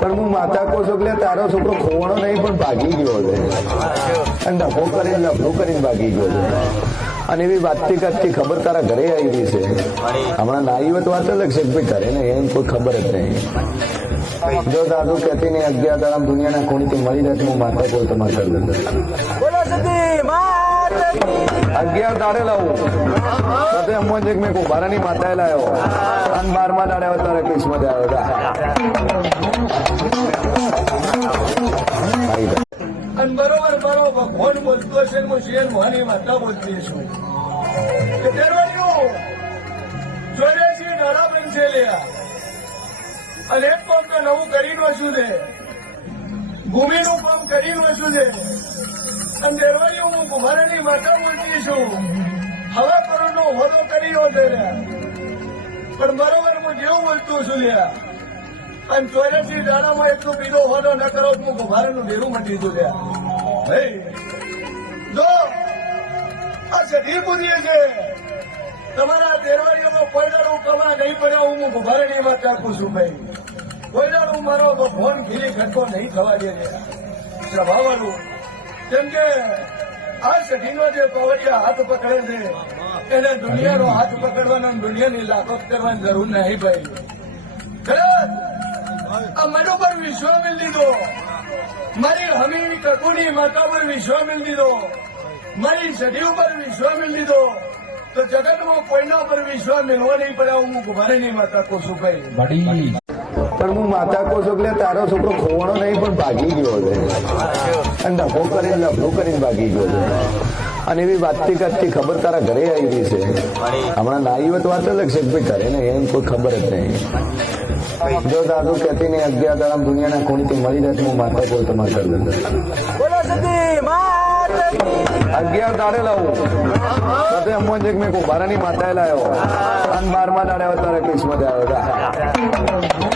પણ હું માતા કહું છું એટલે તારો છોકરો ખોવાણો નહીં પણ ભાગી ગયો છે અને ડફો કરીને લફડો કરીને ભાગી ગયો છે અને એવી વાતથી કાચથી ખબર તારા ઘરે આવી છે હમણાં નાઈ હોય તો વાત અલગ છે ભાઈ ઘરે ને એમ કોઈ ખબર જ નહીં જો દાદુ કહેતી નહીં 11 દાડા દુનિયાના કોણીથી મળી જાય હું માતા કહું તમારે કરી દઉં 11 દાડે લાવું સાથે અમો જ મેં કુંભારાની માતાએ લાવ્યો અને 12મા દાડે આવ્યો તારે કિસ્મત આવ્યો અને બરોબર ભગવાન બોલતો હશે હું શેર મોહની માતા બોલતી છું કે તેરવાડીઓ 84 દાડા બનશે લ્યા અને એક કામ તો નવું કરીને શું છે ભૂમિનું કામ કરીને શું છે અને તેરવાડીઓ હું કુંભારાની માતા બોલતી છું હવે કરોડનો હોદો કર્યો છે પણ બરોબર હું જેવું બોલતું છું લ્યા અને 84 દાડામાં એટલું બીજો હોદો ન કરો હું કુંભારાનું ડેરું મટી દઉં જો આ સધી પૂરીએ છે તમારા દેરવાડીઓમાં કોઈદારું કમા નહીં પડ્યા હું કુંભારાની વાત રાખું છું ભાઈ કોઈદારું મારો ફોન ખીલી ખટકો નહીં થવા દે સ્વભાવવાનું કેમ કે આ સધીનો જે પવડિયા હાથ પકડે છે એને દુનિયાનો હાથ પકડવાનો દુનિયાની લાખોત કરવાની જરૂર નહીં ભાઈ ખરેખર આ મને પર વિશ્વાસ મેળ દીધો મારી હમી કકુની માતા પર વિશ્વાસ મેળ દીધો મારી સધી ઉપર વિશ્વાસ મેળ દીધો તો જગતમાં કોઈના પર વિશ્વાસ મેળવો નહીં પડે હું કુંભારાની માતા કહું છું ભાઈ પણ હું માતા કહું છું એટલે તારો છોકરો ખોવાણો નહીં પણ ભાગી ગયો છે અને ડફો કરીને લફડો કરીને ભાગી ગયો છે અને એવી વાતથી કાચથી ખબર તારા ઘરે આવી છે હમણાં નાઈ હોય તો વાત અલગ છે ભાઈ ઘરે ને એમ કોઈ ખબર જ નહીં જો દાદુ કહેતી નહીં 11 દાડા દુનિયાના કોણીથી મળી જાય હું માતા કહું તમારે કરી દઉં 11 દાડે લાવું સાથે અમો જ મેં કુંભારાની માતાએ લાવ્યો અને 12મા દાડે આવ્યો તારે કિસ્મત આવ્યો